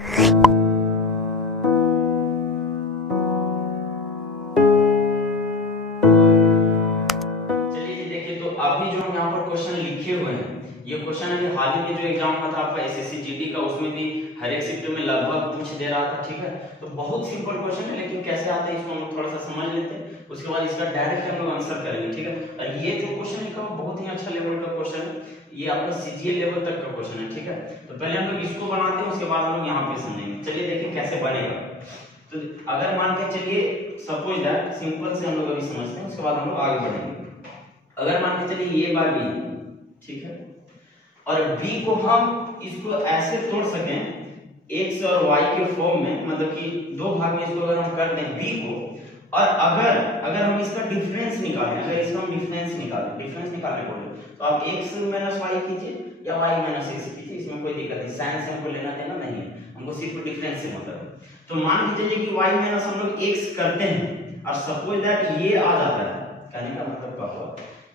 चलिए देखिए, तो अभी जो हम यहाँ पर क्वेश्चन लिखे हुए हैं, ये क्वेश्चन अभी हाल ही में जो एग्जाम हुआ था आपका एसएससी जीडी का, उसमें भी हर एक शिफ्ट में लगभग पूछ दे रहा था। ठीक है, तो बहुत सिंपल क्वेश्चन है, लेकिन कैसे आता है इसको हम थोड़ा सा समझ लेते हैं, उसके बाद इसका डायरेक्ट हम लोग आंसर करेंगे। ठीक है, और ये जो क्वेश्चन लिखा हुआ बहुत ही अच्छा लेवल का क्वेश्चन है, ये आपका सीजीएल लेवल तक का क्वेश्चन है। ठीक है, तो पहले हम लोग इसको बनाते हैं, उसके बाद हम लोग यहाँ पे समझेंगे। चलिए देखिए कैसे बनेगा। तो अगर मान के चलिए सपोज दैट, सिंपल से हम लोग अभी समझते हैं, उसके बाद हम लोग आगे बढ़ेंगे। अगर मान के चलिए ये बार बी, ठीक है, और बी को हम इसको ऐसे तोड़ सकें एक्स और वाई के फॉर्म में, मतलब कि दो भाग में इसको अगर हम कर दें बी को, और अगर हम इसका डिफरेंस निकालें, अगर इसका हम डिफरेंस निकालने बोले, तो आप x माइनस वाई कीजिए या y माइनस x कीजिए, इसमें कोई दिक्कत नहीं, साइन से हमको लेना देना नहीं है, हमको सिर्फ डिफरेंस से मतलब है। तो मान के चलिए कि y माइनस हम लोग x करते हैं, और सपोज दैट ये आ जाता है, कहने का मतलब क्या हुआ,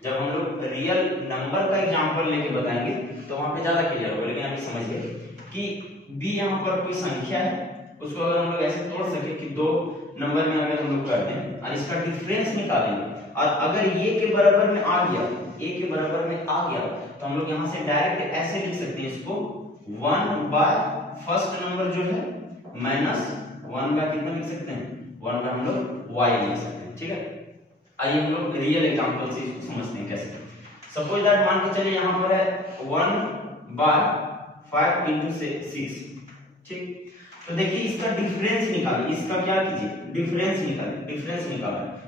जब हम लोग रियल नंबर का एग्जांपल लेके बताएंगे तो वहां पे ज्यादा क्लियर होगा। लेकिन अभी समझिए कि b यहाँ पर कोई संख्या है, उसको अगर हम लोग ऐसे तोड़ सके कि दो नंबर में अगर हम लोग करते हैं और इसका डिफरेंस निकालेंगे, और अगर ये के बराबर में आ गया, a के बराबर में आ गया, तो हम लोग यहाँ से डायरेक्ट ऐसे लिख सकते हैं इसको, 1 बाय फर्स्ट नंबर जो है माइनस 1 बाय कितना लिख सकते हैं, 1 बाय हम लोग y लिख सकते हैं। ठीक है, आइए हम लोग रियल एग्जांपल से इसको समझते हैं कैसे। सपोज दैट मान के चलिए यहाँ पर है 1 बाय 5 इंटू 6। ठीक, तो देखिए इसका डिफरेंस निकालिए, इसका क्या कीजिए, डिफरेंस निकालिए।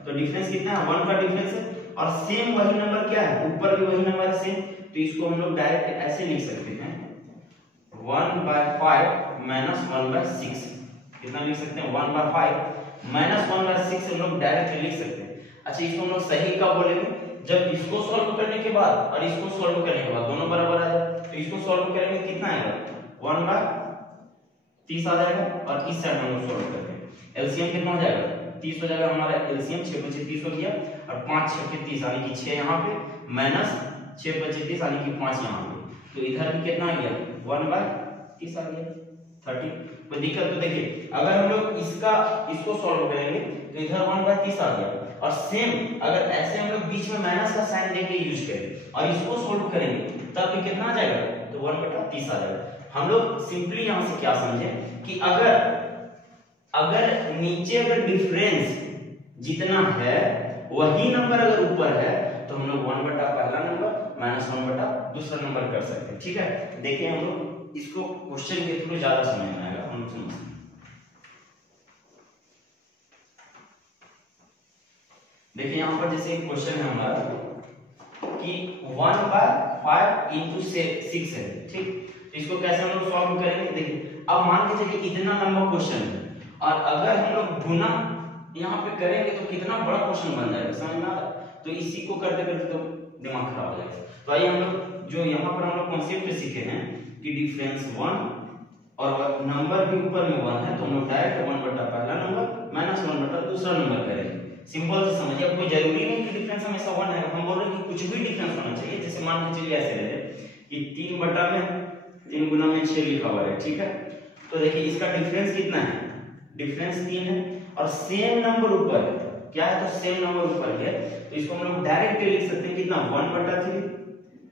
तो डिफरेंस कितना है, 1 का डिफरेंस है, और सेम वही नंबर क्या है, ऊपर भी वही नंबर है सेम, तो इसको हम लोग डायरेक्ट ऐसे लिख सकते हैं 1 बाय 5 माइनस 1 बाय 6। कितना लिख सकते हैं, 1 बाय 5 माइनस 1 बाय 6 हम लोग डायरेक्ट लिख सकते हैं। अच्छा, इसको हम लोग सही कब बोलेंगे, जब इसको सॉल्व करने के बाद और इसको सॉल्व करने के बाद दोनों बराबर आ जाए, तो इसको सॉल्व करेंगे कितना आएगा, 1 बाय 30 आ जाएगा, और इस साइड हम लोग सॉल्व करते हैं, एलसीएम कितना हो जाएगा, 30 हो जाएगा हमारा एलसीएम, 6 × 6 30 हो गया, और 5 × 6 30 यानी कि 6 यहाँ पे माइनस 6 × 6 30 यानी कि 5 यहाँ पे, तो इधर भी कितना आ गया, 1 बाय 30 आ गया, 30। कोई दिक्कत, तो देखिए अगर हम लोग इसको सॉल्व करेंगे तो इधर 1 बाय 30 आ गया, और सेम अगर ऐसे हम लोग बीच में माइनस का साइन लेके यूज करें और इसको सॉल्व करेंगे तब भी कितना आ जाएगा, तो 1/30 आ जाएगा। हम लोग सिंपली यहां से क्या समझे कि अगर नीचे अगर डिफरेंस जितना है वही नंबर अगर ऊपर है, तो हम लोग 1 बटा पहला नंबर माइनस 1 बटा दूसरा नंबर कर सकते हैं। ठीक है, देखिए हम लोग इसको क्वेश्चन के थ्रू ज्यादा समझ में आएगा, हम लोग समझते हैं। देखिए यहाँ पर जैसे एक क्वेश्चन है हमारा कि 1 बाय 5 इंटू 6 है। ठीक, तो इसको कैसे हम लोग सॉल्व करेंगे, देखिए अब मान के चलिए इतना लंबा क्वेश्चन है, और अगर हम लोग गुना यहाँ पे करेंगे तो कितना बड़ा क्वेश्चन बन जाएगा, समझ में आ रहा है, तो इसी को करते करते तो दिमाग खराब हो जाएगा। तो आइए हम लोग जो यहाँ पर हम लोग कॉन्सेप्ट सीखे हैं कि डिफरेंस 1 और नंबर भी ऊपर में 1 है, तो हम लोग डायरेक्ट 1 बटा पहला नंबर माइनस 1 बटा दूसरा नंबर करेंगे। सिंपल से समझिए, अब कोई जरूरी नहीं कि डिफरेंस हमेशा 1 है, हम बोल रहे हैं कि कुछ भी डिफरेंस होना चाहिए। जैसे मान के चलिए ऐसे ले लें कि 3 बटा में 3 गुना में 6 लिखा हुआ है। ठीक है, तो देखिए इसका डिफरेंस कितना है, डिफरेंस 3 है, और सेम नंबर ऊपर है, क्या है, तो सेम नंबर ऊपर है, तो इसको हम लोग डायरेक्ट लिख सकते हैं कितना, 1/3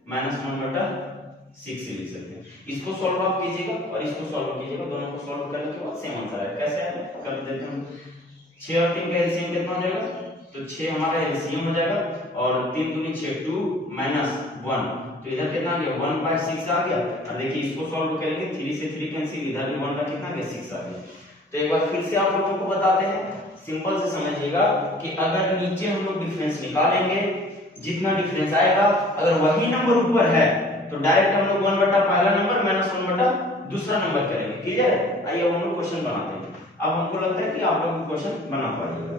माइनस 1/6 लिख सकते हैं। इसको सॉल्व आप कीजिएगा और इसको सॉल्व कीजिएगा, दोनों को सॉल्व करने के बाद सेम आंसर आएगा। कैसे आएगा, कर देते हैं, 6 और 3 का एलसीएम कितना हो जाएगा, तो 6 हमारा एलसीएम हो जाएगा, और 3 दूनी 6 2 माइनस 1, तो इधर कितना आ गया, 1/6 आ गया, और देखिए इसको सॉल्व करेंगे 3 से 3 कैंसिल, इधर भी 1 का कितना आ गया, 6 आ गया। तो एक बार फिर से आप लोगों को बताते हैं, सिंपल से समझिएगा कि अगर नीचे हम लोग डिफरेंस निकालेंगे, जितना डिफरेंस आएगा अगर वही नंबर ऊपर है तो डायरेक्ट हम लोग 1 बटा पहला नंबर माइनस 1 बटा दूसरा नंबर करेंगे। क्लियर है, आइए हम लोग क्वेश्चन बनाते हैं। अब हमको लगता है कि आप लोग क्वेश्चन बना पाएंगे।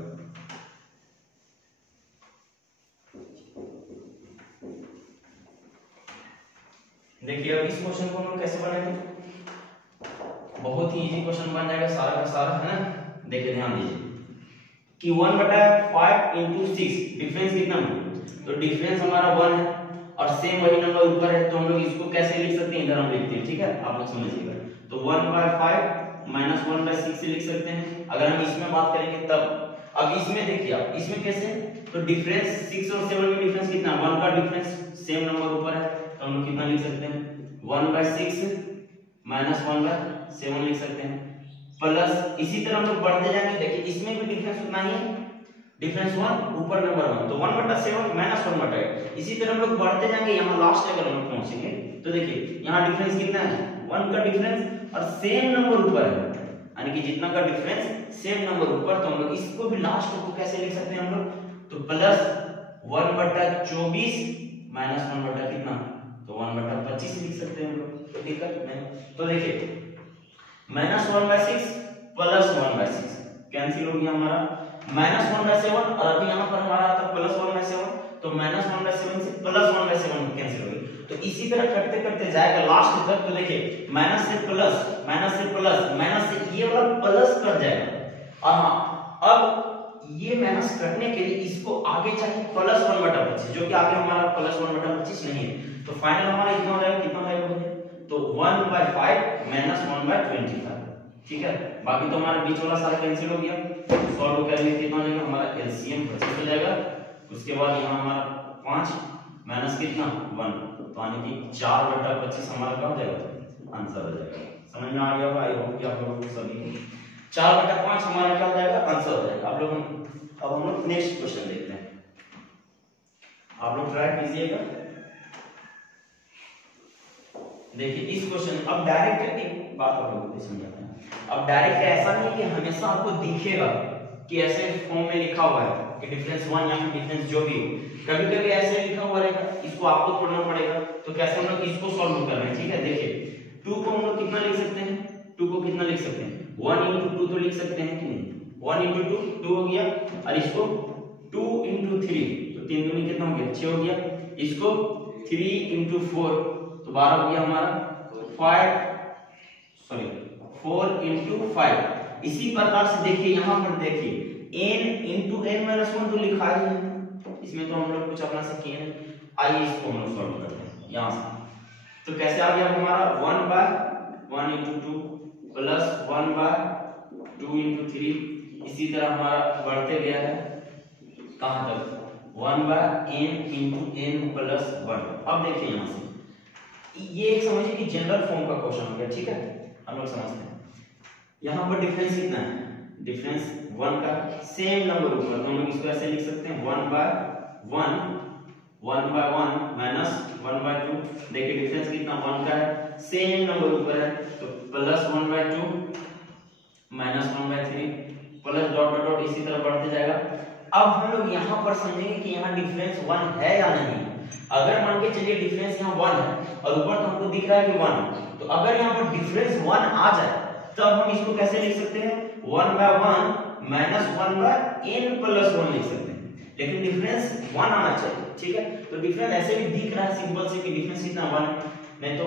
देखिए अब इस क्वेश्चन को हम लोग कैसे बनाएंगे, बहुत ही इजी क्वेश्चन बन जाएगा सारा का सारा, है ना। देखिए ध्यान दीजिए कि 1/5 इंटू 6 डिफरेंस कितना है, तो डिफरेंस हमारा 1 है और सेम वही नंबर ऊपर है, तो हम लोग इसको कैसे लिख सकते हैं, इधर हम लिखते हैं। ठीक है, आप लोग समझिएगा, तो 1/5 -1/6 से लिख सकते हैं अगर हम इसमें बात करेंगे तब। अब इसमें देखिए आप, इसमें कैसे, तो डिफरेंस 6 और 7 में डिफरेंस कितना, 1 का डिफरेंस, सेम नंबर ऊपर है तो हम लोग कितना लिख सकते हैं, 1/6 -1/7 लिख सकते हैं, प्लस इसी तरह हम लोग बढ़ते जाएंगे। देखिए इसमें भी डिफरेंस उतना ही है, डिफरेंस 1 ऊपर नंबर 1 तो 1/7 -1/8। इसी तरह हम लोग बढ़ते जाएंगे, यहाँ लास्ट अगर हम लोग पहुंचेंगे तो देखिए यहाँ डिफरेंस कितना है, 1 का डिफरेंस और सेम नंबर ऊपर है, यानी कि जितना का डिफरेंस सेम नंबर ऊपर, तो हम लोग इसको भी लास्ट को कैसे लिख सकते हैं हम लोग, तो प्लस 1/24 -1 कितना, तो 1/25 लिख सकते हैं हम लोग, तो दिक्कत नहीं। तो देखिए -1/6 प्लस 1/6 कैंसिल हो गया हमारा, -1/7 और अभी यहाँ पर हमारा आता +1/7 तो -1/7 से +1/7 कैंसिल हो गई। तो इसी तरह करते करते जाएगा लास्ट तक। तो देखिए माइनस से प्लस, माइनस से प्लस, माइनस से ये वाला प्लस कर जाएगा, और हाँ अब ये माइनस करने के लिए इसको आगे चाहिए +1/25, जो कि आगे हमारा +1/25 नहीं है। तो फाइनल हमारा इतना हो जाएगा, कितना हो जाएगा, तो 1/5 -1/25, ठीक है। बाकी तो हमारा बीच वाला सारा कैंसिल हो गया। सॉल्व करेंगे कितना हो जाएगा, हमारा एलसीएम 25 हो जाएगा। उसके बाद यहाँ हमारा 5 माइनस कितना 1, तो यानी कि 4/25 हमारा क्या हो जाएगा, आंसर हो जाएगा। समझ में आ गया होगा, आई होप कि आप लोगों को सभी 4/5 हमारा क्या हो जाएगा, आंसर हो जाएगा। अब हम लोग नेक्स्ट क्वेश्चन देखते हैं, आप लोग ट्राई कीजिएगा। देखिए इस क्वेश्चन, अब डायरेक्ट एक बात आप लोगों को समझाते हैं। अब डायरेक्ट ऐसा नहीं कि हमेशा आपको दिखेगा कि ऐसे फॉर्म में लिखा हुआ है कि डिफरेंस 1 या फिर डिफरेंस जो भी हो, कभी कभी ऐसे लिखा हुआ रहेगा, इसको आपको तोड़ना पड़ेगा। तो कैसे हम लोग इसको सॉल्व कर रहे हैं, ठीक है। देखिए 2 को हम लोग कितना लिख सकते हैं, 2 को कितना लिख सकते हैं, 1 × 2 तो लिख सकते हैं कि नहीं, 1 × 2 2 हो गया, और इसको 2 × 3 तो 3 दूनी कितना हो गया, 6 हो गया, इसको 3 × 4 तो 12 हो गया हमारा, 4 × 5। इसी प्रकार से देखिए यहाँ पर देखिए n × n-1 तो लिखा ही है, इसमें तो हम लोग कुछ अपना से किए नहीं। आइए इसको हम लोग सॉल्व करते हैं यहाँ से। तो कैसे आ गया हमारा 1/1 × 2 प्लस 1/2 × 3, इसी तरह हमारा बढ़ते गया है कहाँ तक, 1/n × n + 1। अब देखिए यहाँ से ये एक समझिए कि जनरल फॉर्म का क्वेश्चन हो गया, ठीक है। हम लोग समझते हैं यहाँ पर डिफरेंस कितना है, डिफरेंस 1 का सेम नंबर ऊपर, तो हम लोग इसको ऐसे लिख सकते हैं 1/1 माइनस 1/2। देखिए डिफरेंस कितना 1 का है, सेम नंबर ऊपर है, तो plus 1/2 minus 1/3 plus dot dot इसी तरह बढ़ते जाएगा। अब हम लोग यहाँ पर समझेंगे कि यहाँ डिफरेंस 1 है या नहीं। अगर मान के चलिए डिफरेंस यहाँ 1 है और ऊपर तो हमको दिख रहा है कि 1, तो अगर यहाँ पर डिफरेंस 1 आ जाए तब हम इसको कैसे लिख सकते हैं, 1/1 माइनस 1/n + 1 लिख सकते हैं। लेकिन डिफरेंस 1 आना चाहिए, ठीक है। तो डिफरेंस ऐसे भी दिख रहा है सिंपल से कि डिफरेंस कितना 1, नहीं तो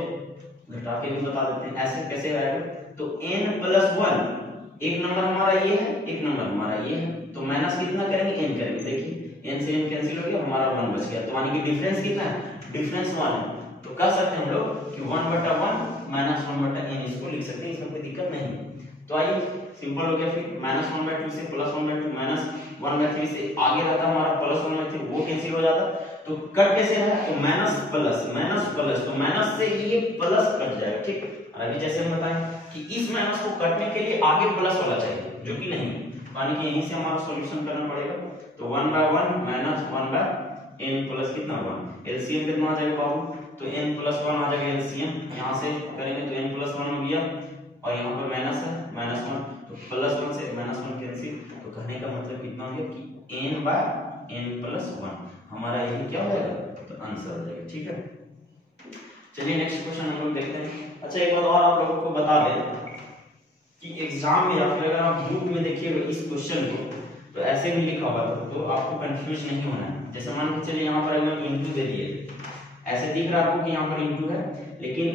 घटा के भी बता देते हैं ऐसे कैसे आएगा, तो n + 1, एक नंबर हमारा ये है, एक नंबर हमारा ये है, तो माइनस कितना करेंगे, n करेंगे। देखिए n से n कैंसिल हो गया, हमारा 1 बच गया, तो यानी कि डिफरेंस कितना है, डिफरेंस 1 है। तो कह सकते हैं हम लोग कि 1/1 माइनस 1/n इसको लिख सकते हैं, इसमें कोई दिक्कत नहीं। तो आइए सिंपल हो गया, फिर -1/2 से +1/2 माइनस 1/3 से आगे रहता हमारा +1/3, वो कैंसिल हो जाता। तो कट कैसे है, तो माइनस प्लस, तो माइनस से ये प्लस कट जाएगा, ठीक। अभी जैसे हम बताएं कि इस माइनस को कटने के लिए आगे प्लस वाला चाहिए, जो कि नहीं, यानी कि यहीं से हमारा सॉल्यूशन करना पड़ेगा। तो 1/1 माइनस 1/n प्लस कितना 1, एलसीएम कितना आ जाएगा बाबू, तो n + 1 आ जाएगा एलसीएम, यहाँ से करेंगे तो n + 1 हो गया, और यहाँ पर माइनस है -1, तो +1 से -1 कैंसिल। तो कहने का मतलब कितना हो गया कि n/n + 1 हमारा यही क्या हो जाएगा, तो आंसर हो जाएगा, ठीक है। चलिए नेक्स्ट क्वेश्चन हम लोग देखते हैं। अच्छा एक बात और आप लोगों को बता दें कि एग्जाम में या फिर अगर आप बुक में देखिएगा इस क्वेश्चन को, तो ऐसे भी लिखा हुआ है, तो आपको कंफ्यूज नहीं होना है। जैसे मान के चलिए यहाँ पर अगर इंटू दे दिए, ऐसे दिख रहा है आपको कि यहाँ पर इंटू है, लेकिन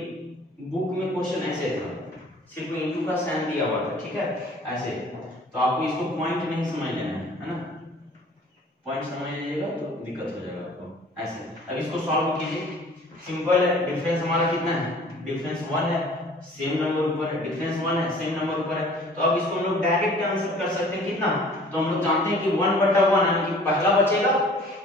बुक में क्वेश्चन ऐसे था, सिर्फ इंटू का साइन दिया हुआ था, ठीक है ऐसे। तो आपको इसको पॉइंट नहीं समझ लेना है ना, पॉइंट समझ लीजिएगा तो दिक्कत हो जाएगा आपको ऐसे। अब इसको सॉल्व कीजिए, सिंपल है, डिफरेंस हमारा कितना है, डिफरेंस 1 है, सेम नंबर ऊपर है, डिफरेंस 1 है, सेम नंबर ऊपर है, तो अब इसको हम लोग डायरेक्ट आंसर कर सकते हैं कितना, तो हम लोग जानते हैं कि 1/1 यानी कि पहला बचेगा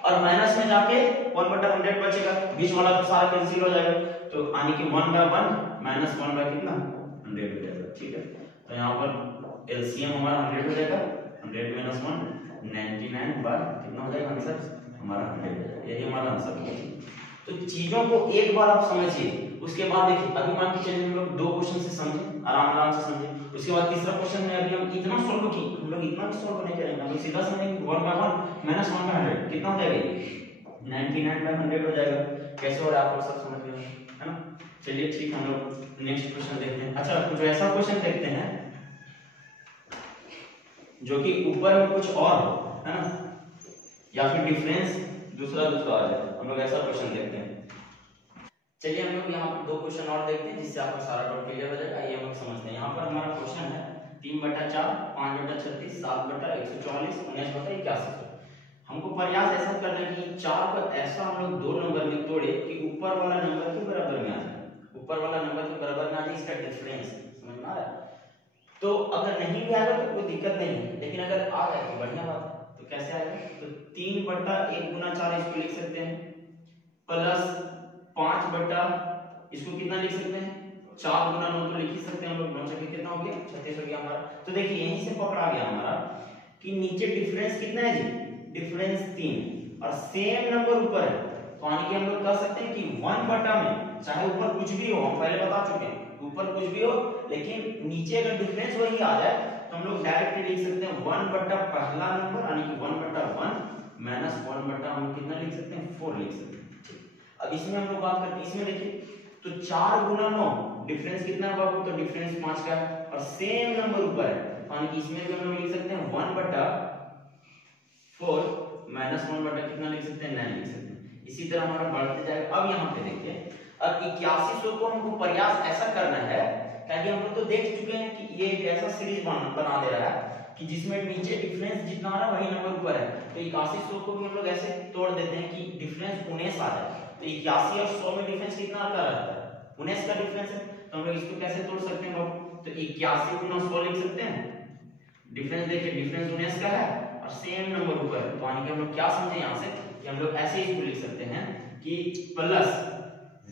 और माइनस में जाके 1/100 बचेगा, बीच वाला तो सारा कैंसिल हो जाएगा, तो यानी कि 1/1 माइनस 1 बाय कितना 100 हो जाएगा। ठीक है, तो यहाँ पर एलसीएम हमारा 100 हो जाएगा, 100 माइनस 1 99 बाय कितना हो जाएगा आंसर हमारा 100 हो जाएगा, यही हमारा आंसर होगा। तो चीजों को एक बार आप समझिए, उसके बाद देखिए अभी मान के चलिए हम लोग 2 क्वेश्चन से समझे, आराम से समझे, उसके बाद तीसरा क्वेश्चन में अभी हम इतना सॉल्व की, हम लोग इतना भी सॉल्व नहीं करेंगे, हम लोग सीधा समझेंगे 1/1 माइनस 1/100 कितना हो जाएगा 99/100 हो जाएगा। कैसे हो रहा है आप लोग सब समझ गए है ना। चलिए ठीक है, हम लोग नेक्स्ट क्वेश्चन देखते हैं। अच्छा कुछ ऐसा क्वेश्चन देखते हैं जो कि ऊपर में कुछ और हो है ना, या फिर डिफरेंस दूसरा आ जाए, हम लोग ऐसा क्वेश्चन देखते हैं। चलिए हम लोग यहाँ पर 2 क्वेश्चन और देखते हैं जिससे आपको सारा डाउट क्लियर हो जाएगा। ये हम लोग समझते हैं। यहाँ पर हमारा क्वेश्चन है 3/4 5/36 7/144 19/81। हमको प्रयास ऐसा करना है कि 4 को ऐसा हम लोग 2 नंबर में तोड़े कि ऊपर वाला नंबर के बराबर में आ जाए, ऊपर वाला नंबर के बराबर में आ जाए, इसका डिफरेंस समझ में आ रहा है। तो अगर नहीं भी आएगा तो कोई दिक्कत नहीं है, लेकिन अगर आ जाए तो बढ़िया बात है। तो कैसे आएगा, तो 3/1 गुना 4 इसको लिख सकते हैं, प्लस 5 इसको कितना लिख सकते हैं 4 गुना 9 तो लिख ही सकते हैं हम लोग, 9 से कितना हो गया 36 हो गया हमारा। तो देखिए यहीं से पकड़ा गया हमारा कि नीचे डिफरेंस कितना है जी, डिफरेंस 3 और सेम नंबर ऊपर है, तो यानी कि हम लोग कह सकते हैं कि 1 में चाहे ऊपर कुछ भी हो, हम पहले बता चुके हैं ऊपर कुछ भी हो लेकिन नीचे अगर डिफरेंस वही आ जाए तो हम लोग डायरेक्टली लिख सकते हैं 1 पहला नंबर यानी कि 1/1 माइनस 1 हम कितना लिख सकते हैं 4 लिख सकते हैं। अब इसमें हम लोग बात करते हैं, इसमें देखिए तो 4 गुना 9 डिफरेंस कितना है बाबू, तो डिफरेंस 5 का है और सेम नंबर ऊपर है, यानी कि इसमें भी हम लोग लिख सकते हैं 1/4 माइनस 1 कितना लिख सकते हैं 9 लिख सकते हैं। इसी तरह हमारा बढ़ते जाएगा। अब यहाँ पे देखिए अब 8100 को हमको प्रयास ऐसा करना है, क्योंकि हम लोग तो देख चुके हैं कि ये एक ऐसा सीरीज बना दे रहा है कि जिसमें नीचे डिफरेंस जितना आ रहा है वही नंबर ऊपर है, तो 8100 को भी हम लोग ऐसे तोड़ देते हैं कि डिफरेंस 19 आ जाए, तो 81 और 100 में डिफरेंस कितना आता रहता है 19 का डिफरेंस है, तो हम लोग इसको कैसे तोड़ सकते हैं बाबू, तो 81 गुना 100 लिख सकते हैं, डिफरेंस देखिए डिफरेंस 19 का है और सेम नंबर ऊपर है, तो यानी कि हम लोग क्या समझे यहाँ से कि हम लोग ऐसे इसको लिख सकते हैं कि प्लस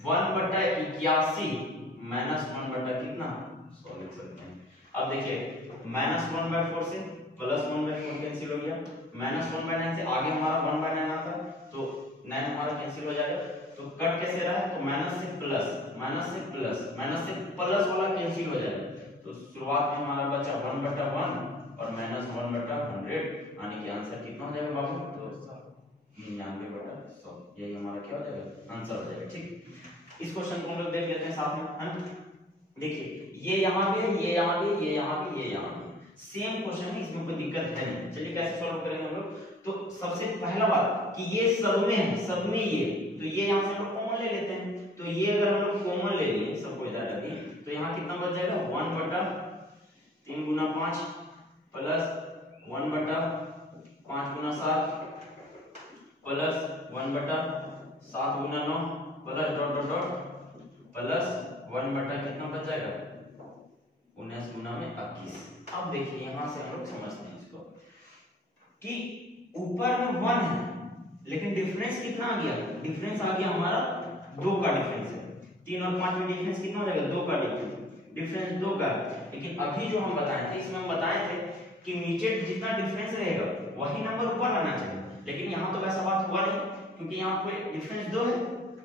1/81 माइनस 1 कितना 100 लिख सकते हैं। अब देखिए माइनस 1/4 से प्लस 1/4 कैंसिल हो गया, माइनस 1/9 से आगे हमारा 1/9 आता है तो 9 हमारा कैंसिल हो जाएगा, तो कट कैसे रहा है, तो माइनस से प्लस माइनस से प्लस माइनस से प्लस वाला कैंसिल हो जाएगा, तो शुरुआत में हमारा बचा 1/1 और माइनस 1/100 यानी कि आंसर कितना हो जाएगा बाबू, तो 99/100 यही हमारा क्या हो जाएगा आंसर हो जाएगा। ठीक, इस क्वेश्चन को हम लोग देख लेते हैं साथ में, है ना। देखिए ये यहाँ भी है, ये यहाँ भी, ये यहाँ भी, ये यहाँ भी, सेम क्वेश्चन है, इसमें कोई दिक्कत है नहीं। चलिए कैसे सॉल्व करेंगे हम लोग, तो सबसे पहला बात कि ये सब में है, सब में ये, तो ये यहाँ से हम लोग कॉमन ले लेते हैं, तो ये अगर हम लोग कॉमन ले लिए सबको इधर रख दिए तो यहाँ कितना बच जाएगा 1/3 गुना 5 प्लस 1/5 गुना 7 प्लस 1/7 गुना 9 plus dot dot dot plus 1 कितना बच जाएगा 19 गुना में 21। अब देखिए यहां से हम लोग समझते हैं इसको कि ऊपर में 1 है लेकिन डिफरेंस कितना आ गया, डिफरेंस आ गया हमारा 2 का डिफरेंस है, 3 और 5 में डिफरेंस कितना हो जाएगा 2 का डिफरेंस 2 का। लेकिन अभी जो हम बताए थे इसमें हम बताए थे कि नीचे जितना डिफरेंस रहेगा वही नंबर ऊपर आना चाहिए, लेकिन यहाँ तो वैसा बात हुआ नहीं क्योंकि यहाँ पे डिफरेंस 2 है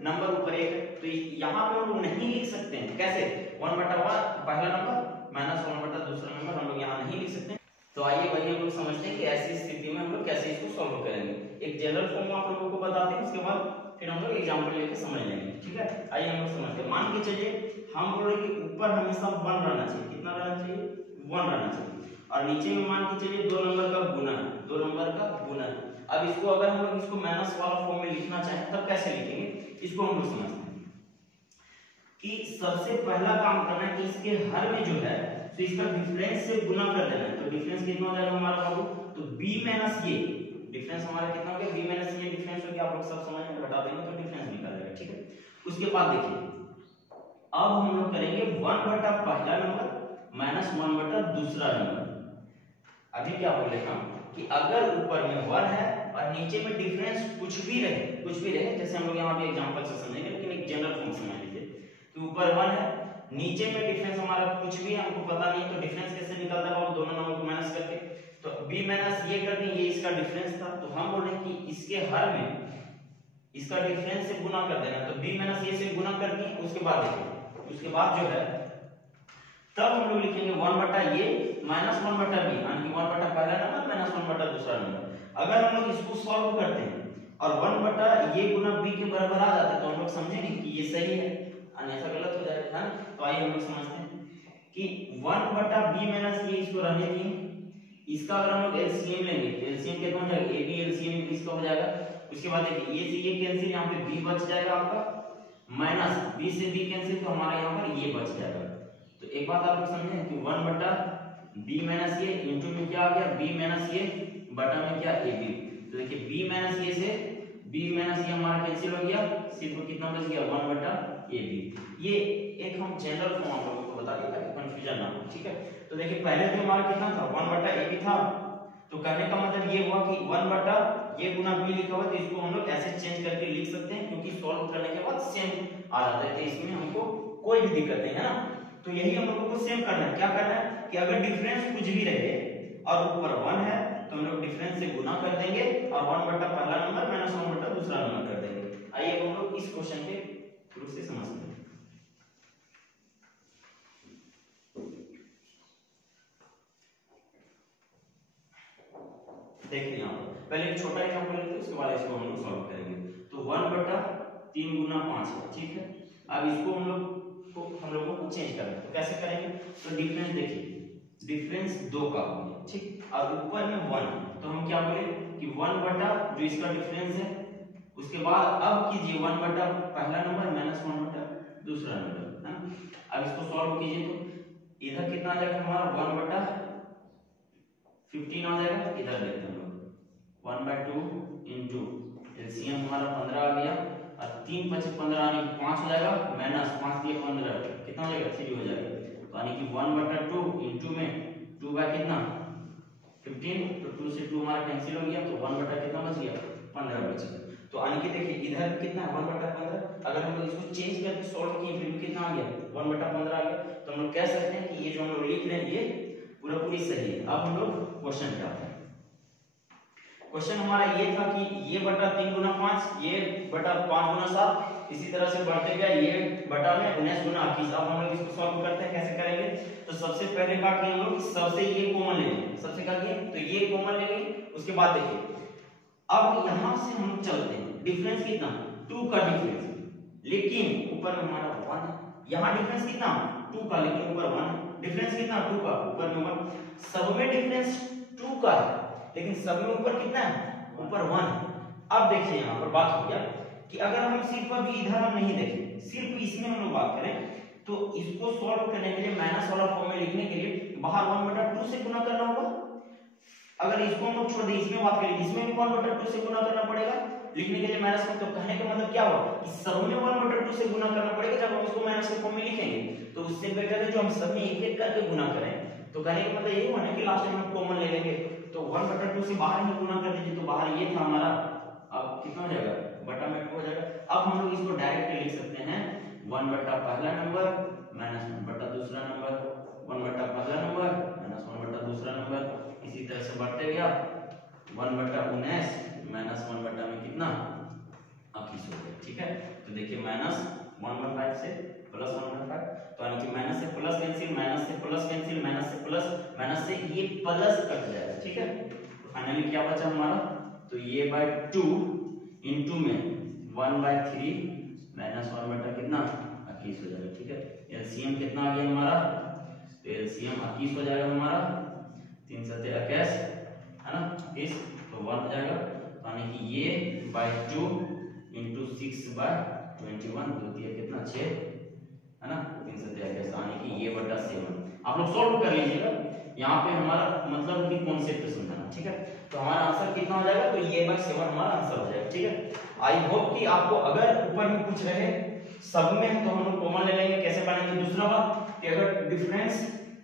नंबर ऊपर 1 है, तो यहाँ पे हम लोग नहीं लिख सकते हैं कैसे 1/1 पहला नंबर माइनस 1 दूसरा नंबर हम लोग यहाँ नहीं लिख सकते। तो आइए वही हम लोग समझते हैं कि ऐसी स्थिति में हम लोग कैसे इसको सॉल्व करेंगे। एक जनरल फॉर्म आप लोगों को बताते हैं, उसके बाद फिर हम लोग एग्जांपल लेके समझ लेंगे, ठीक है। आइए हम लोग समझते हैं। मान के चलिए हम बोल रहे कि ऊपर हमेशा 1 रहना चाहिए, कितना रहना चाहिए 1 रहना चाहिए, और नीचे में मान के चलिए 2 नंबर का गुना, 2 नंबर का गुना। अब इसको अगर हम लोग इसको माइनस वाला फॉर्म में लिखना चाहें तब कैसे लिखेंगे, इसको हम लोग समझते हैं कि सबसे पहला काम करना है कि इसके हर में जो है तो इसका डिफरेंस से गुना कर देना है, तो डिफरेंस कितना हो जाएगा हमारा बाबू, तो b माइनस ये डिफरेंस हमारा कितना हो गया b माइनस ये डिफरेंस हो गया, आप लोग सब समझ में घटा देंगे तो डिफरेंस निकल जाएगा, ठीक है। उसके बाद देखिए अब हम लोग करेंगे 1 बटा पहला नंबर माइनस 1 बटा दूसरा नंबर। अभी क्या बोले हम कि अगर ऊपर में 1 है और नीचे में डिफरेंस कुछ भी रहे, जैसे हम लोग यहाँ पे एग्जांपल से समझेंगे, लेकिन एक जनरल फॉर्म समझ लीजिए कि ऊपर 1 है, नीचे में डिफरेंस हमारा कुछ भी है, हमको पता नहीं, तो डिफरेंस कैसे निकलता है बाबू, दोनों नंबर को माइनस करके, तो b माइनस ये कर दें, ये इसका डिफरेंस था, तो हम बोल रहे हैं कि इसके हर में इसका डिफरेंस से गुना कर देना, तो b माइनस ये से गुना कर दिए, उसके बाद देखिए, उसके बाद जो है तब हम लोग लिखेंगे 1 बटा ये माइनस 1 बटा b, यानी कि 1 बटा पहला नंबर माइनस 1 बटा दूसरा नंबर। अगर हम लोग इसको सॉल्व करते हैं और 1 बटा ये गुना b के बराबर आ जाता है तो हम लोग समझेंगे कि ये सही है, अन्यथा गलत हो जाएगा, है ना। तो आइए हम लोग समझते हैं कि 1 बटा b माइनस ये, इसको रहने दिए, इसका अगर हम लोग एलसीएम लेंगे, एलसीएम कितना हो जाएगा, ab एलसीएम इसका हो जाएगा। उसके बाद देखिए ये से ये कैंसिल, यहाँ पे b बच जाएगा आपका, माइनस b से b कैंसिल, तो हमारा यहाँ पर ये बच जाएगा। तो एक बात आप लोग समझे कि 1 बटा b माइनस ये इंटू में क्या आ गया, b माइनस ये बटा में क्या ab, तो देखिए b माइनस ये से b माइनस ये हमारा कैंसिल हो गया, सिर्फ कितना बच गया 1 बटा ab। ये एक हम जनरल फॉर्म आप लोगों को बता दिया ताकि कंफ्यूजन ना हो, ठीक है। तो देखिए पहले तो हमारा कितना था 1 बटा ab था, तो कहने का मतलब ये हुआ कि 1 बटा ये गुना b लिखा हुआ, तो इसको हम लोग ऐसे चेंज करके लिख सकते हैं क्योंकि सॉल्व करने के बाद सेम आ जाता है, तो इसमें हमको कोई भी दिक्कत नहीं है ना। तो यही हम लोगों को सेम करना है, क्या करना है कि अगर डिफरेंस कुछ भी रहे और ऊपर 1 है तो हम लोग डिफरेंस से गुना कर देंगे और 1 बटा पहला नंबर माइनस 1 बटा दूसरा नंबर कर देंगे। आइए हम लोग इस क्वेश्चन के थ्रू से समझते हैं। देखिए यहाँ पर पहले एक छोटा एग्जांपल लेते हैं, उसके बाद इसको हम लोग सॉल्व करेंगे। तो 1 बटा 3 गुना 5 है, ठीक है। अब इसको हम लोगों को चेंज करना है, तो कैसे करेंगे, तो डिफरेंस देखिए, डिफरेंस 2 का हो गया, ठीक, और ऊपर में 1, तो हम क्या बोले कि 1 बटा जो इसका डिफरेंस है, उसके बाद अब कीजिए 1 बटा पहला नंबर माइनस 1 बटा दूसरा नंबर, है ना। अब इसको सॉल्व कीजिए तो इधर कितना आ जाएगा हमारा 1 बटा 15 आ जाएगा, इधर देखते हैं हम लोग 1/2 इंटू एलसीएम हमारा 15 आ गया, और 3 5 15 यानी 5 हो जाएगा, माइनस 5 दिए 15 कितना हो जाएगा 3 हो जाएगा, तो यानी कि 1/2 इंटू में 2 बाय कितना 15, तो 2 से 2 हमारा कैंसिल हो गया, तो 1 बटा कितना बच गया 15 बच गया। तो यानी कि देखिए इधर कितना 1/15, अगर हम लोग इसको चेंज करके सॉल्व किए फिर भी कितना आ गया 1/15 आ गया, तो हम लोग कह सकते हैं कि ये जो हम लोग लिख रहे हैं ये पूरा पूरी सही है। अब हम लोग क्वेश्चन पे आते हैं। क्वेश्चन हमारा ये था कि ये बटा 3 गुना 5, ये बटा 5 गुना 7, इसी तरह से बढ़ते गया, ये बटा में 19 गुना 21। अब हम लोग इसको सॉल्व करते हैं, कैसे करेंगे, तो सबसे पहले क्या किए हम लोग, सबसे ये कॉमन ले लेंगे, सबसे क्या किए तो ये कॉमन ले लेंगे। उसके बाद देखिए अब यहां से हम लोग चलते हैं, डिफरेंस कितना 2 का डिफरेंस, लेकिन ऊपर में हमारा 1 है, यहां डिफरेंस कितना 2 का, लेकिन ऊपर 1 है, डिफरेंस कितना 2 का, ऊपर में 1, सब में डिफरेंस 2 का है लेकिन सब में ऊपर कितना है ऊपर 1 है। अब देखिए यहाँ पर बात हो गया कि अगर हम सिर्फ अभी इधर हम नहीं देखें, सिर्फ इसमें हम लोग बात करें, तो इसको सॉल्व करने के लिए माइनस वाला फॉर्म में लिखने के लिए बाहर 1/2 से गुना करना होगा। अगर इसको हम लोग छोड़ दें, इसमें बात करें, इसमें भी 1/2 से गुना करना पड़ेगा लिखने के लिए माइनस में। तो कहने का मतलब क्या हुआ कि सब में 1/2 से गुना करना पड़ेगा जब हम इसको माइनस के फॉर्म में लिखेंगे, तो उससे बेटर है जो हम सब में एक एक करके गुना करें। तो कहने का मतलब यही हुआ ना कि लास्ट में हम कॉमन ले लेंगे, तो 1/2 से बाहर ही गुना कर दीजिए, तो बाहर ये था हमारा, अब कितना हो जाएगा बटा में 2 हो जाएगा। अब हम लोग इसको डायरेक्ट लिख सकते हैं 1 बटा पहला नंबर माइनस 1 बटा दूसरा नंबर, 1 बटा पहला नंबर माइनस 1 बटा दूसरा नंबर, इसी तरह से बढ़ते गया 1 बटा 19 माइनस 1 बटा में कितना 21 हो गया, ठीक है। तो देखिए माइनस 1/5 से प्लस 1/5, तो यानी कि माइनस से प्लस कैंसिल, माइनस से प्लस कैंसिल, माइनस से प्लस, माइनस से ये प्लस कट जाएगा, ठीक है। तो फाइनली क्या बचा हमारा, तो ये बाय 2 इंटू में 1/3 माइनस 1 बटा कितना 21 हो जाएगा, ठीक है। एलसीएम कितना आ गया हमारा, तो एलसीएम 21 हो जाएगा हमारा, 3 7 21 है ना 21, तो 1 हो जाएगा, तो यानी कि ये बाय 2 इंटू 6/21, दो दिया कितना 6 है ना, 3 7 21, यानी कि ये बटा 7। आप लोग सॉल्व कर लीजिएगा, यहाँ पे हमारा मतलब कि कॉन्सेप्ट समझना, ठीक है। तो हमारा आंसर कितना हो जाएगा, तो ये बाय 7 हमारा आंसर हो जाएगा, ठीक है। आई होप कि आपको अगर ऊपर में कुछ रहे सब में है तो हम लोग कॉमन ले लेंगे। कैसे पाएंगे? दूसरा बात कि अगर डिफरेंस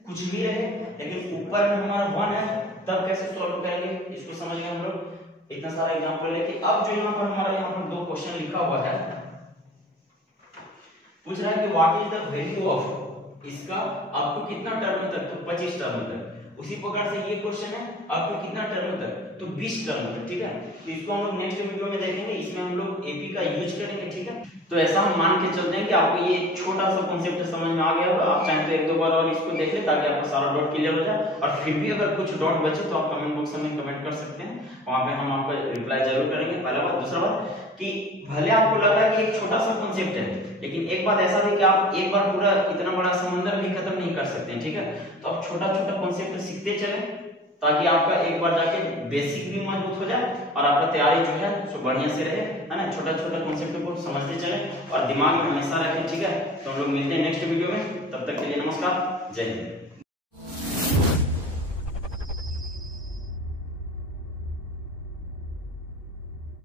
कुछ भी रहे लेकिन ऊपर में हमारा 1 है तब कैसे सॉल्व करेंगे, इसको समझ गए हम लोग। इतना सारा एग्जांपल लेके अब जो यहाँ पर हमारा यहाँ पर 2 क्वेश्चन लिखा हुआ है, पूछ रहा है कि what is the value of, इसका आपको कितना टर्म तक, तो 25 टर्म तक। उसी प्रकार से ये क्वेश्चन है आपको कितना टर्म तक, तो 20 टर्म तक, ठीक है। तो इसको हम लोग नेक्स्ट वीडियो में देखेंगे, इसमें हम लोग एपी का यूज करेंगे, ठीक है। तो ऐसा हम मान के चलते हैं कि आपको ये छोटा सा कॉन्सेप्ट समझ में आ गया होगा। आप चाहें तो एक दो बार और इसको देख ले ताकि आपका सारा डाउट क्लियर हो जाए, और फिर भी अगर कुछ डाउट बचे तो आप कमेंट बॉक्स में कमेंट कर सकते हैं, वहां पे हम आपका रिप्लाई जरूर करेंगे। पहला बात। दूसरा बात कि भले आपको लग रहा है कि एक छोटा सा कॉन्सेप्ट है, लेकिन एक बात ऐसा है कि आप एक बार पूरा इतना बड़ा समुद्र भी खत्म नहीं कर सकते हैं, ठीक है। तो आप छोटा छोटा कॉन्सेप्ट सीखते चलें ताकि आपका एक बार जाके बेसिक भी मजबूत हो जाए और आपका तैयारी जो है सो बढ़िया से रहे, है ना। छोटा छोटा कॉन्सेप्ट को समझते चले और दिमाग में हमेशा रखें, ठीक है। तो हम लोग मिलते हैं नेक्स्ट वीडियो में, तब तक के लिए नमस्कार, जय हिंद।